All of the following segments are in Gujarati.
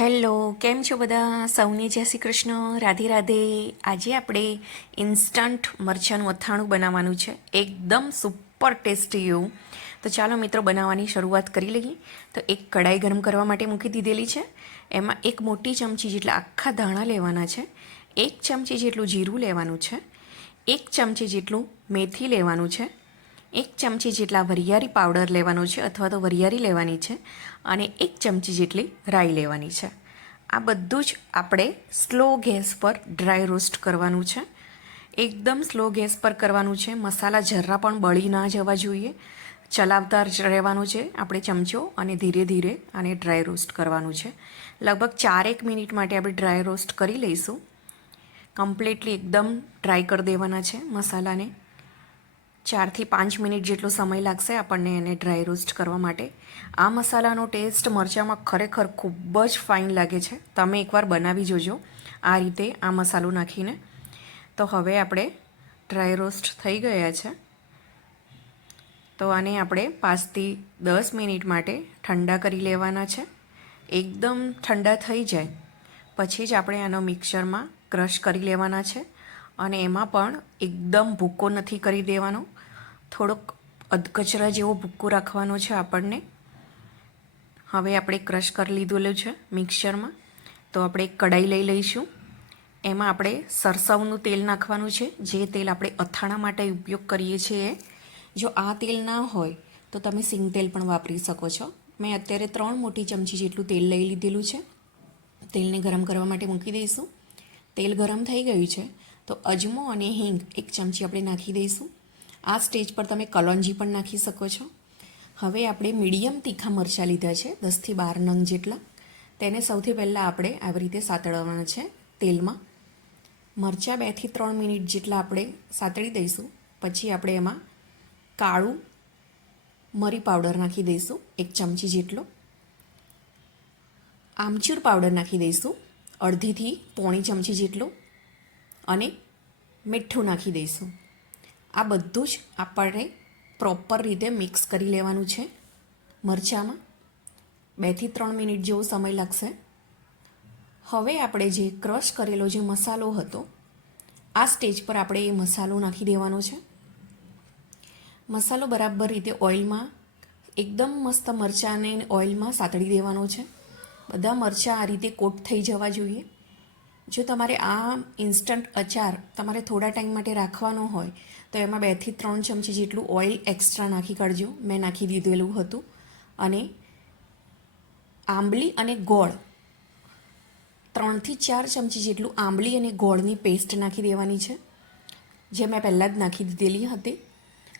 હેલો, કેમ છો બધા? સૌને જય શ્રી કૃષ્ણ. રાધે રાધે. આજે આપણે ઇન્સ્ટન્ટ મરચાંનું અથાણું બનાવવાનું છે. એકદમ સુપર ટેસ્ટી એવું. તો ચાલો મિત્રો, બનાવવાની શરૂઆત કરી લઈએ. તો એક કડાઈ ગરમ કરવા માટે મૂકી દીધેલી છે. એમાં એક મોટી ચમચી જેટલા આખા ધાણા લેવાના છે. એક ચમચી જેટલું જીરું લેવાનું છે. એક ચમચી જેટલું મેથી લેવાનું છે. એક ચમચી જેટલા વરિયાળી પાવડર લેવાનો છે અથવા તો વરિયાળી લેવાની છે અને એક ચમચી જેટલી રાઈ લેવાની છે. આ બધું જ આપણે સ્લો ગેસ પર ડ્રાય રોસ્ટ કરવાનું છે. એકદમ સ્લો ગેસ પર કરવાનું છે. મસાલા જરા પણ બળી ના જવા જોઈએ. ચલાવતા જ રહેવાનું છે આપણે ચમચો અને ધીરે ધીરે આને ડ્રાય રોસ્ટ કરવાનું છે. લગભગ ચારેક મિનિટ માટે આપણે ડ્રાય રોસ્ટ કરી લઈશું. કમ્પ્લીટલી એકદમ ડ્રાય કરી દેવાના છે મસાલાને. ચારથી પાંચ મિનિટ જેટલો સમય લાગશે આપણને એને ડ્રાય રોસ્ટ કરવા માટે. આ મસાલાનો ટેસ્ટ મરચાંમાં ખરેખર ખૂબ જ ફાઇન લાગે છે. તમે એકવાર બનાવી જોજો આ રીતે આ મસાલો નાખીને. તો હવે આપણે ડ્રાય રોસ્ટ થઈ ગયા છે. તો આને આપણે પાંચથી દસ મિનિટ માટે ઠંડા કરી લેવાના છે. એકદમ ઠંડા થઈ જાય. પછી જ આપણે આનો મિક્સરમાં ક્રશ કરી લેવાના છે. અને એમાં પણ એકદમ ભૂકો નથી કરી દેવાનો. થોડોક અધકચરા જેવો ભૂક્કો રાખવાનો છે આપણને. હવે આપણે ક્રશ કરી લીધેલું છે મિક્સરમાં. તો આપણે કઢાઈ લઈ લઈશું. એમાં આપણે સરસવનું તેલ નાખવાનું છે. જે તેલ આપણે અથાણા માટે ઉપયોગ કરીએ છીએ. જો આ તેલ ના હોય, તો તમે સિંગ તેલ પણ વાપરી શકો છો. મેં અત્યારે ત્રણ મોટી ચમચી જેટલું તેલ લઈ લીધેલું છે. તેલને ગરમ કરવા માટે મૂકી દઈશું. તેલ ગરમ થઈ ગયું છે. તો અજમો અને હિંગ એક ચમચી આપણે નાખી દઈશું. આ સ્ટેજ પર તમે કલોંજી પણ નાખી શકો છો. હવે આપણે મીડિયમ તીખા મરચાં લીધા છે દસથી બાર નંગ જેટલા. તેને સૌથી પહેલાં આપણે આવી રીતે સાતળવાના છે તેલમાં. મરચાં બેથી ત્રણ મિનિટ જેટલા આપણે સાતળી દઈશું. પછી આપણે એમાં કાળું મરી પાવડર નાખી દઈશું, એક ચમચી જેટલો. આમચૂર પાવડર નાખી દઈશું, અડધીથી પોણી ચમચી જેટલો. અને મીઠું નાખી દઈશું. આ બધું જ આપણે પ્રોપર રીતે મિક્સ કરી લેવાનું છે. મરચાંમાં બેથી ત્રણ મિનિટ જેવો સમય લાગશે. હવે આપણે જે ક્રશ કરેલો જે મસાલો હતો, આ સ્ટેજ પર આપણે એ મસાલો નાખી દેવાનો છે. મસાલો બરાબર રીતે ઓઇલમાં એકદમ મસ્ત મરચાંને ઓઇલમાં સાતળી દેવાનો છે. બધા મરચાં આ રીતે કોટ થઈ જવા જોઈએ. જો તમારે આ ઇન્સ્ટન્ટ અચાર તમારે થોડા ટાઈમ માટે રાખવાનો હોય, તો એમાં બેથી ત્રણ ચમચી જેટલું ઓઇલ એક્સ્ટ્રા નાખી કાઢજો. મેં નાખી દીધેલું હતું. અને આંબલી અને ગોળ. ત્રણથી ચાર ચમચી જેટલું આંબલી અને ગોળની પેસ્ટ નાખી દેવાની છે. જે મેં પહેલાં જ નાખી દીધેલી હતી.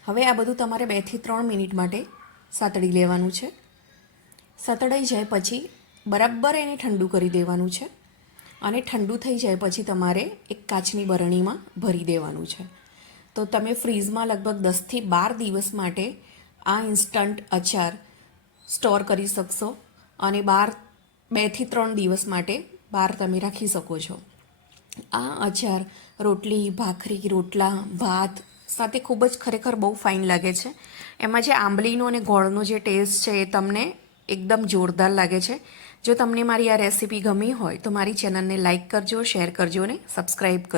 હવે આ બધું તમારે બેથી ત્રણ મિનિટ માટે સાતળી લેવાનું છે. સતળાઈ જાય પછી બરાબર એને ઠંડુ કરી દેવાનું છે. અને ઠંડુ થઈ જાય પછી તમારે એક કાચની બરણીમાં ભરી દેવાનું છે. તો તમે ફ્રીઝમાં લગભગ દસથી બાર દિવસ માટે આ ઇન્સ્ટન્ટ અચાર સ્ટોર કરી શકશો અને બાર બેથી ત્રણ દિવસ માટે બહાર તમે રાખી શકો છો. આ અચાર, રોટલી, ભાખરી, રોટલા, ભાત સાથે ખૂબ જ ખરેખર બહુ ફાઇન લાગે છે. એમાં જે આંબલીનો અને ગોળનો જે ટેસ્ટ છે એ તમને એકદમ જોરદાર લાગે છે. જો તમને મારી આ રેસીપી ગમી હોય તો મારી ચેનલને લાઇક કરજો, શેર કરજો અને સબસ્ક્રાઈબ કરજો.